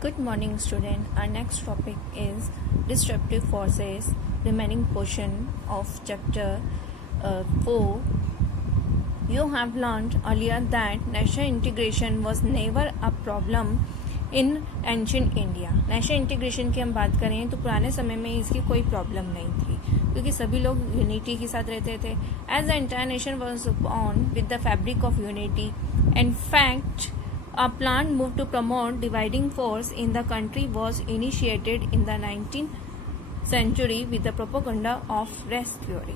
Good morning, student. Our next topic is disruptive forces, remaining portion of chapter 4. You have learned earlier that national integration was never a problem in ancient India. National integration की हम बात करें तो पुराने समय में इसकी कोई प्रॉब्लम नहीं थी क्योंकि सभी लोग यूनिटी के साथ रहते थे. As the entire nation was on with the fabric of unity. In fact, a plan moved to promote dividing force in the country was initiated in the 19th century with the propaganda of race theory.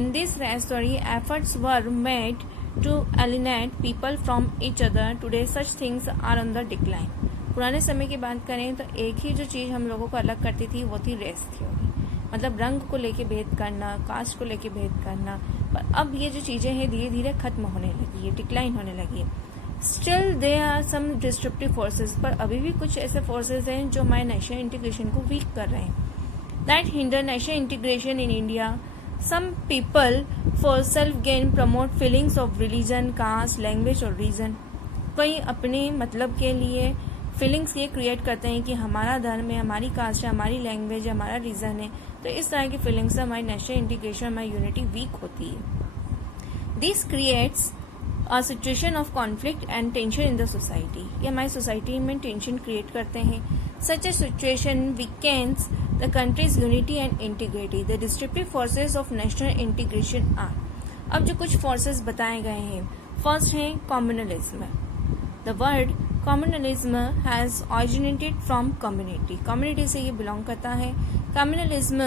In this race theory, efforts were made to alienate people from each other. Today, such things are on the decline. पुराने समय की बात करें तो एक ही जो चीज़ हम लोगों को अलग करती थी वो थी रेस थ्योरी, मतलब रंग को लेके भेद करना, कास्ट को लेके भेद करना. पर अब ये जो चीज़ें हैं धीरे धीरे खत्म होने लगी है, डिक्लाइन होने लगी है. Still there are some disruptive forces, पर अभी भी कुछ ऐसे फोर्सेस हैं जो हमारे नेशनल इंटीग्रेशन को वीक कर रहे हैं. That hinder national integration in India. Some people for self gain promote feelings of religion, caste, language और रीजन. कई अपने मतलब के लिए फीलिंग्स ये क्रिएट करते हैं कि हमारा धर्म है, हमारी कास्ट है, हमारी लैंग्वेज है, हमारा रीजन है. तो इस तरह की फीलिंग्स से हमारी नेशनल इंटीग्रेशन, हमारी यूनिटी वीक होती है. This creates a situation of conflict and tension in the society. ये हमारी सोसाइटी में टेंशन क्रिएट करते हैं. Such a situation weakens the country's unity and integrity. The disruptive forces of national integration are. अब जो कुछ forces बताए गए हैं, first है communalism. The word communalism has originated from community. Community से ये belong करता है. Communalism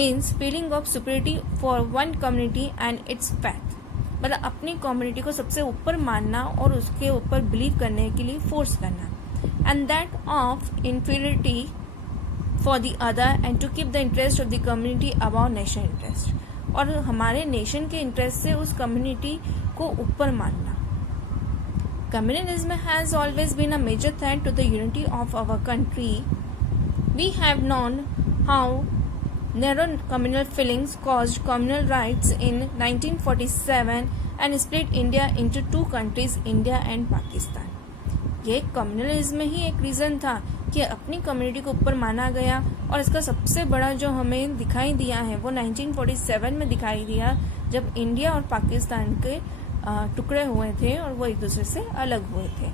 means feeling of superiority for one community and its faith. मतलब अपनी कम्युनिटी को सबसे ऊपर मानना और उसके ऊपर बिलीव करने के लिए फोर्स करना. And that of inferiority for the other and to keep the interest of the community about national interest. और हमारे नेशन के इंटरेस्ट से उस कम्युनिटी को ऊपर मानना. Communalism has always been a major threat to the unity of our country. We have known how narrow communal feelings caused communal riots in 1947 and split India into two countries, India and Pakistan. ये communalism ही एक reason था कि अपनी community को ऊपर माना गया. और इसका सबसे बड़ा जो हमें दिखाई दिया है वो 1947 में दिखाई दिया जब इंडिया और पाकिस्तान के टुकड़े हुए थे और वो एक दूसरे से अलग हुए थे.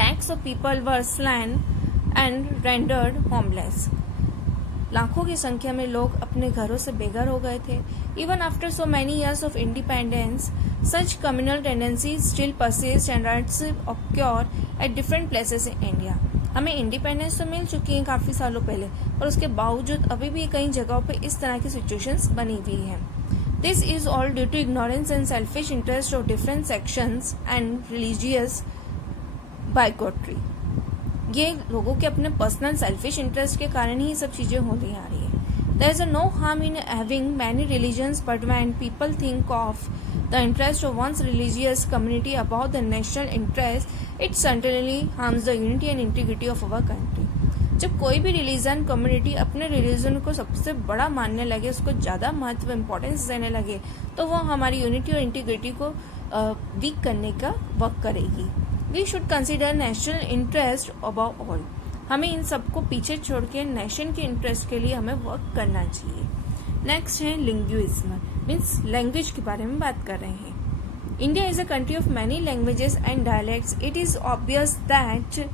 Lakhs of people were slain and rendered homeless. लाखों की संख्या में लोग अपने घरों से बेघर हो गए थे. Even after so many years of independence such communal tendencies still persist and rights occur at different places in India. हमें इंडिपेंडेंस तो मिल चुकी है काफ़ी सालों पहले, पर उसके बावजूद अभी भी कई जगहों पे इस तरह की सिचुएशंस बनी हुई हैं. This is all due to ignorance and selfish interest of different sections and religious bigotry. ये लोगों के अपने पर्सनल सेल्फिश इंटरेस्ट के कारण ही सब चीज़ें होती आ रही है. There is no harm in having many religions, but when people think of the interest of one's religious community about the national interest, it certainly harms the unity and integrity of our country. जब कोई भी religion community अपने religion को सबसे बड़ा मानने लगे, उसको ज़्यादा महत्व इंपॉर्टेंस देने लगे, तो वो हमारी यूनिटी और इंटीग्रिटी को वीक करने का वर्क करेगी. We should consider national interest above all. हमें इन सबको पीछे छोड़ के नेशन के इंटरेस्ट के लिए हमें वर्क करना चाहिए. नेक्स्ट है लिंग्विज्म, मीन्स लैंग्वेज के बारे में बात कर रहे हैं. India is a country of many languages and dialects. It is obvious that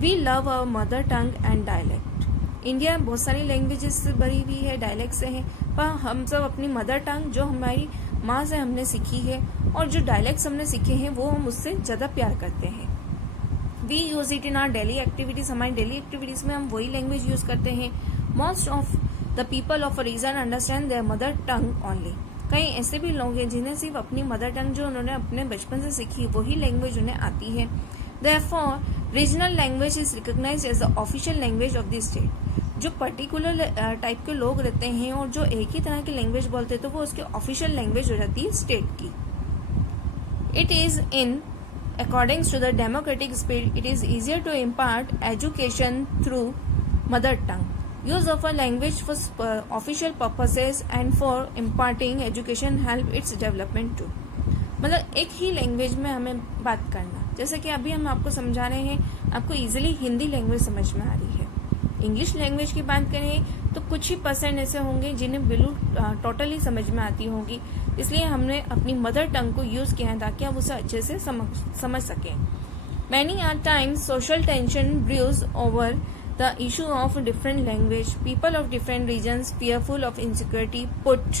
we love our mother tongue and dialect. India बहुत सारी लैंग्वेजेस से भरी हुई है, डायलेक्ट से है, पर हम सब अपनी मदर टंग जो हमारी माँ से हमने सीखी है और जो डायलेक्ट्स हमने सीखे हैं वो हम उससे ज़्यादा प्यार करते हैं. We use it in our daily activities. हमारी डेली एक्टिविटीज़ में हम वही लैंग्वेज यूज़ करते हैं. Most of the people of a region understand their mother tongue only. कई ऐसे भी लोग हैं जिन्हें सिर्फ अपनी मदर टंग जो उन्होंने अपने बचपन से सीखी वही लैंग्वेज उन्हें आती है. Therefore regional language is recognised as the official language of the state. जो पर्टिकुलर टाइप के लोग रहते हैं और जो एक ही तरह की लैंग्वेज बोलते हैं तो वो उसकी ऑफिशियल लैंग्वेज हो जाती है स्टेट की. It is in according to the democratic spirit it is easier to impart education through mother tongue. Use of a language for official purposes and for imparting education help its development too. मतलब एक ही language में हमें बात करना, जैसे कि अभी हम आपको समझा रहे हैं आपको इजीली हिंदी लैंग्वेज समझ में आ रही है। इंग्लिश लैंग्वेज की बात करें तो कुछ ही % ऐसे होंगे जिन्हें बिल्कुल टोटली समझ में आती होगी, इसलिए हमने अपनी मदर टंग को यूज किया है ताकि आप उसे अच्छे से समझ सकें। Many a times social tension brews over the issue of different language. People of different regions, fearful of insecurity, put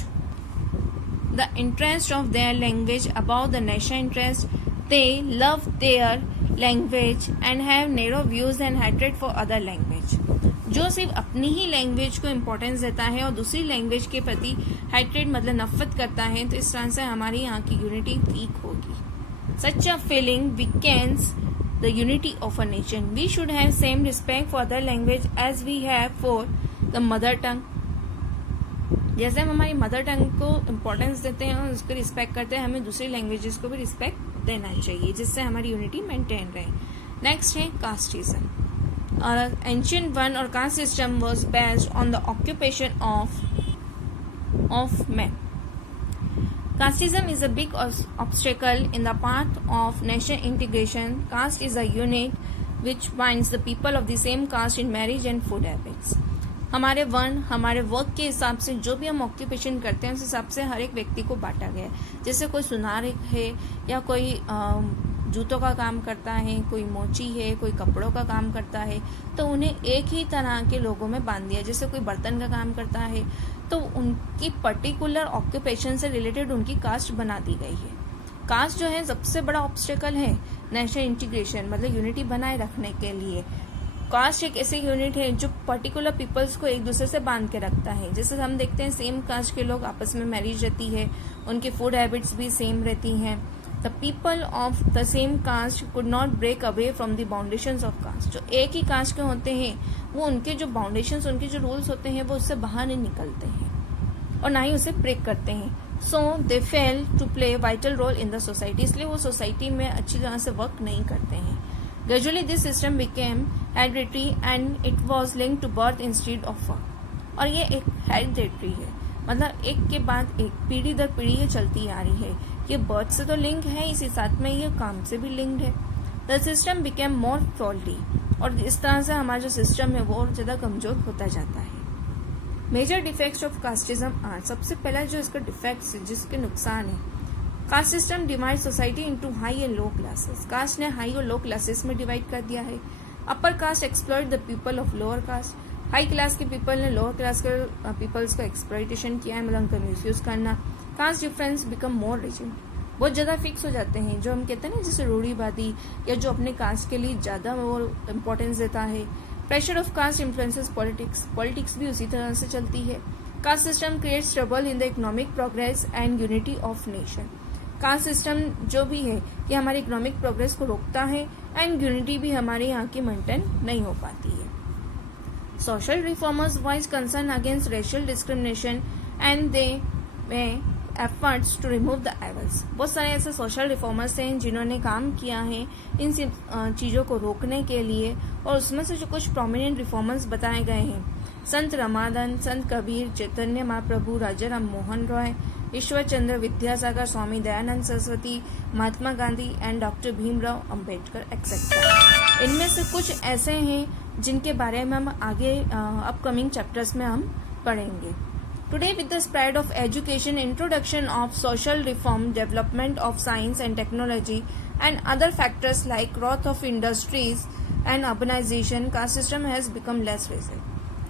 the interest of their language above the national interest. They love their language and have narrow views and hatred for other language. जो सिर्फ अपनी ही language को importance देता है और दूसरी language के प्रति हेट्रेड मतलब नफरत करता है, तो इस तरह से हमारी यहाँ की यूनिटी वीक होगी। Such a feeling weakens the unity of a nation. We should have same respect for other language as we have for the mother tongue. जैसे हम हमारी मदर टंग को इम्पोर्टेंस देते हैं और उसको रिस्पेक्ट करते हैं, हमें दूसरी लैंग्वेजेस को भी रिस्पेक्ट देना चाहिए जिससे हमारी यूनिटी मेंटेन रहे। नेक्स्ट है कास्टिज्म। एंशिएंट वन और caste system was based on the occupation of men. Casteism is a big obstacle in the path of national integration. Caste is a unit which binds the people of the same caste in marriage and food habits. हमारे वर्ण, हमारे work के हिसाब से जो भी हम occupation करते हैं उस हिसाब से हर एक व्यक्ति को बांटा गया है। जैसे कोई सुनार है या कोई जूतों का काम करता है, कोई मोची है, कोई कपड़ों का काम करता है, तो उन्हें एक ही तरह के लोगों में बांध दिया। जैसे कोई बर्तन का काम करता है तो उनकी पर्टिकुलर ऑक्यूपेशन से रिलेटेड उनकी कास्ट बना दी गई है। कास्ट जो है सबसे बड़ा ऑब्स्टेकल है नेशनल इंटीग्रेशन मतलब यूनिटी बनाए रखने के लिए। कास्ट एक ऐसी यूनिट है जो पर्टिकुलर पीपल्स को एक दूसरे से बांध के रखता है। जैसे हम देखते हैं सेम कास्ट के लोग आपस में मैरिज रहती है, उनकी फूड हैबिट्स भी सेम रहती हैं। The people of the same caste could not break away from the foundations of caste. जो एक ही कास्ट के होते हैं वो उनके जो फाउंडेशंस, उनके जो रूल्स होते हैं वो उससे बाहर नहीं निकलते हैं और ना ही उसे ब्रेक करते हैं। So they fail to play vital role in the society. इसलिए वो सोसाइटी में अच्छी तरह से वर्क नहीं करते हैं। Gradually this system became hereditary and it was linked to birth instead of work. और ये एक हेरिडिटरी है मतलब एक के बाद एक पीढ़ी दर पीढ़ी ये चलती आ रही है। ये बर्थ से तो लिंक है, इसी साथ में ये काम से भी लिंक्ड है। The system became more faulty और इस तरह से हमारा जो सिस्टम है वो और ज्यादा कमजोर होता जाता है। Major defects of casteism are, सबसे पहला जो इसका डिफेक्ट्स जिसके नुकसान है, caste system divide society into high and low classes. Caste ने हाई और लो क्लासेस में डिवाइड कर दिया है। Upper caste exploit the people of lower caste. High class के पीपल ने लोअर क्लास के पीपल्स का एक्सप्लॉइटेशन किया है मतलब उनका मिसयूज करना। Caste difference become more rigid, बहुत ज्यादा फिक्स हो जाते हैं। जो हम कहते हैं ना जैसे रूढ़ीवादी या जो अपने कास्ट के लिए ज्यादा वो इम्पोर्टेंस देता है। Pressure of caste influences politics, politics भी उसी तरह से चलती है। Caste system creates trouble in the economic progress and unity of nation. Caste system जो भी है ये हमारी इकोनॉमिक प्रोग्रेस को रोकता है एंड यूनिटी भी हमारे यहाँ की मेंटेन नहीं हो पाती है। Social reformers voice concern against racial discrimination and they made efforts to remove the evils. बहुत सारे ऐसे सोशल रिफॉर्मर्स हैं जिन्होंने काम किया है इन चीज़ों को रोकने के लिए और उसमें से जो कुछ प्रोमिनेंट रिफॉर्मर्स बताए गए हैं, Sant Ramadas, Sant Kabir, Chaitanya Mahaprabhu, Raja Ram Mohan Roy, Ishwar Chandra Vidyasagar, Swami Dayanand Saraswati, Mahatma Gandhi and doctor Bhimrao Ambedkar etcetera. इनमें से कुछ ऐसे हैं जिनके बारे में हम आगे अपकमिंग चैप्टर्स में हम पढ़ेंगे। Today, with the spread of education, introduction of social reform, development of science and technology, and other factors like growth of industries and urbanization, caste system has become less rigid.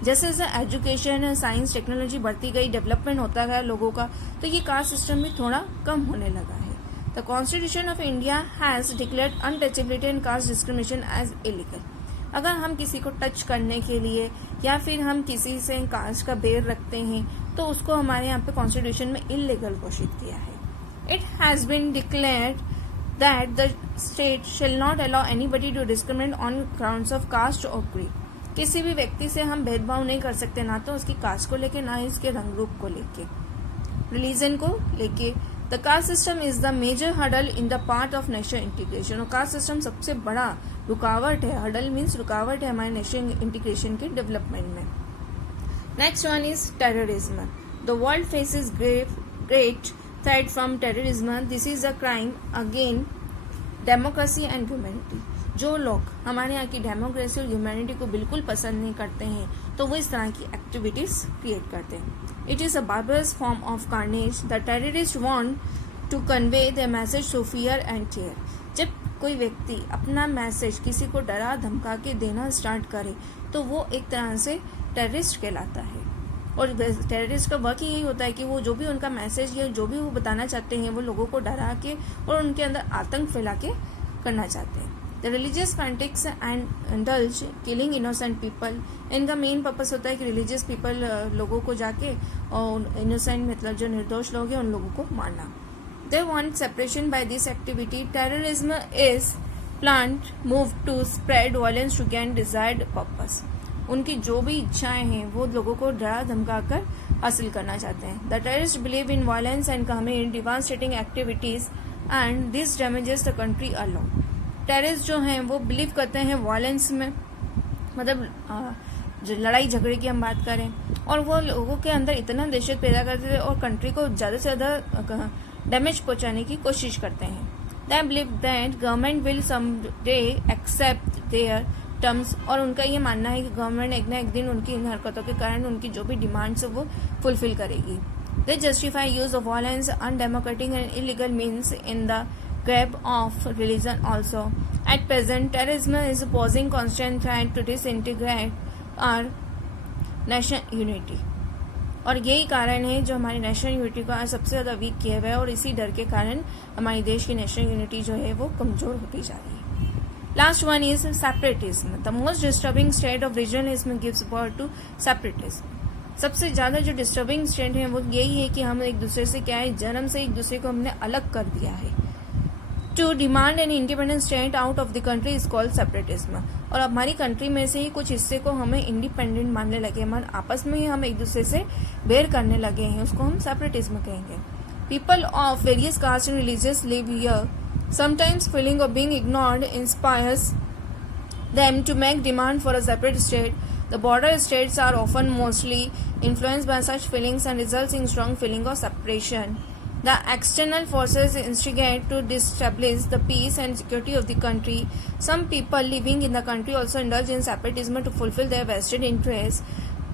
जैसे जैसे education, science, technology बढ़ती गई, development होता गया लोगों का, तो ये कास्ट सिस्टम भी थोड़ा कम होने लगा है। The constitution of India has declared untouchability and caste discrimination as illegal. अगर हम किसी को टच करने के लिए या फिर हम किसी से कास्ट का बेर रखते हैं तो उसको हमारे यहाँ पे कॉन्स्टिट्यूशन में इलीगल घोषित किया है। It has been declared that the state shall not allow anybody to discriminate on grounds of caste और क्रीड। किसी भी व्यक्ति से हम भेदभाव नहीं कर सकते, ना तो उसकी कास्ट को लेके ना ही उसके रंग रूप को लेके, रिलीजन को लेके। The caste system is the major hurdle in the part of national integration. और कास्ट सिस्टम सबसे बड़ा रुकावट है, हर्डल मीन्स रुकावट है हमारे नेशनल इंटीग्रेशन के डेवलपमेंट में। Next one is terrorism. The world faces great threat from terrorism. This is a crime again democracy and humanity. जो लोग हमारे यहाँ की डेमोक्रेसी और ह्यूमैनिटी को बिल्कुल पसंद नहीं करते हैं तो वो इस तरह की एक्टिविटीज क्रिएट करते हैं. It is a barbarous form of carnage. The terrorist want to convey the message through fear and tear. जब कोई व्यक्ति अपना मैसेज किसी को डरा धमका के देना स्टार्ट करे तो वो एक तरह से टेररिस्ट कहलाता है. और टेररिस्ट का वर्क यही होता है कि वो जो भी उनका मैसेज या जो भी वो बताना चाहते हैं वो लोगों को डरा के और उनके अंदर आतंक फैला के करना चाहते हैं. The religious fanatics and indulge killing innocent people. इनका मेन पर्पस होता है कि रिलीजियस पीपल लोगों को जाके और इनोसेंट मतलब जो निर्दोष लोग हैं उन लोगों को मारना. They want separation by this activity. Terrorism is plant move to spread violence to gain desired purpose. उनकी जो भी इच्छाएं हैं वो लोगों को डरा धमका कर हासिल करना चाहते हैं. The terrorist believe in violence and commit devastating activities and this damages the country a lot. Terrorist जो हैं वो बिलीव करते हैं वायलेंस में, मतलब जो लड़ाई झगड़े की हम बात करें, और वो लोगों के अंदर इतना दहशत पैदा करते थे और कंट्री को ज़्यादा से ज़्यादा डैमेज पहुंचाने की कोशिश करते हैं. They believe that government will someday accept their terms. और उनका ये मानना है कि गवर्नमेंट एक ना एक दिन उनकी इन हरकतों के कारण उनकी जो भी डिमांड्स है वो फुलफिल करेगी. They justify use of violence undemocratic and illegal means in the grab of religion also. At present, terrorism is posing constant threat to disintegrate our national unity. और यही कारण है जो हमारी नेशनल यूनिटी को आज सबसे ज़्यादा वीक किया हुआ है और इसी डर के कारण हमारे देश की नेशनल यूनिटी जो है वो कमज़ोर होती जा रही है. Last one is separatism. The most disturbing state of regionalism gives birth to separatism. सबसे ज़्यादा जो डिस्टर्बिंग स्टेट है वो यही है कि हम एक दूसरे से क्या है, जन्म से एक दूसरे को हमने अलग कर दिया है. To demand an independent state out of the country is called separatism. और हमारी कंट्री में से ही कुछ हिस्से को हमें इंडिपेंडेंट मानने लगे, हमारे आपस में ही हम एक दूसरे से बेर करने लगे हैं, उसको हम सेपरेटिज्म कहेंगे. People of various castes and religions live here. Sometimes feeling of being ignored inspires them to make demand for a separate state. The border states are often mostly influenced by such feelings and results in strong feeling of separation. The external forces instigate to destabilize the peace and security of the country. Some people living in the country also indulge in separatism to fulfill their vested interests.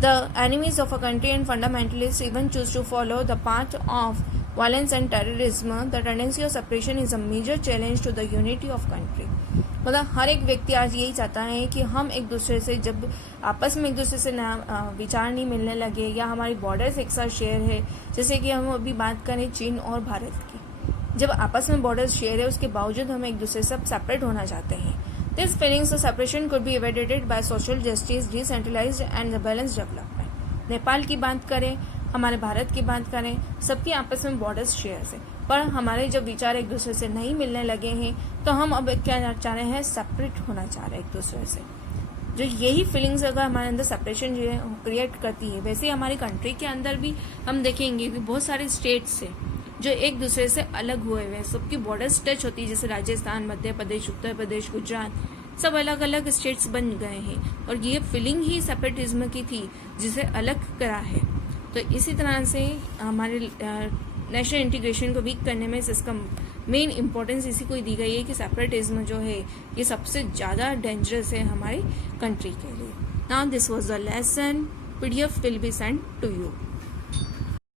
The enemies of a country and fundamentalists even choose to follow the path of violence and terrorism. The tendency of separation is a major challenge to the unity of country. मतलब हर एक व्यक्ति आज यही चाहता है कि हम एक दूसरे से जब आपस में एक दूसरे से विचार नहीं मिलने लगे या हमारी बॉर्डर्स एक साथ शेयर है, जैसे कि हम अभी बात करें चीन और भारत की, जब आपस में बॉर्डर्स शेयर है उसके बावजूद हम एक दूसरे से सेपरेट होना चाहते हैं. This feelings of separation could be avoided by social justice, decentralised and balance development. Nepal की बात करें, हमारे भारत की बात करें, सबकी आपस में बॉर्डर्स शेयर है, पर हमारे जब विचार एक दूसरे से नहीं मिलने लगे हैं तो हम अब क्या चाह रहे हैं, सेपरेट होना चाह रहे हैं एक दूसरे से. जो यही फीलिंग्स अगर हमारे अंदर सेपरेशन जो है क्रिएट करती है, वैसे हमारी कंट्री के अंदर भी हम देखेंगे कि बहुत सारे स्टेट्स है जो एक दूसरे से अलग हुए हुए हैं, सबकी बॉर्डर्स टच होती है, जैसे राजस्थान, मध्य प्रदेश, उत्तर प्रदेश, गुजरात, सब अलग अलग स्टेट्स बन गए हैं और ये फीलिंग ही सेपरेटिज्म की थी जिसे अलग करा है. तो इसी तरह से हमारे नेशनल इंटीग्रेशन को वीक करने में इसका मेन इंपॉर्टेंस इसी को दी गई है कि सेपरेटिज्म जो है ये सबसे ज़्यादा डेंजरस है हमारी कंट्री के लिए. Now this was the lesson. PDF will be sent to you.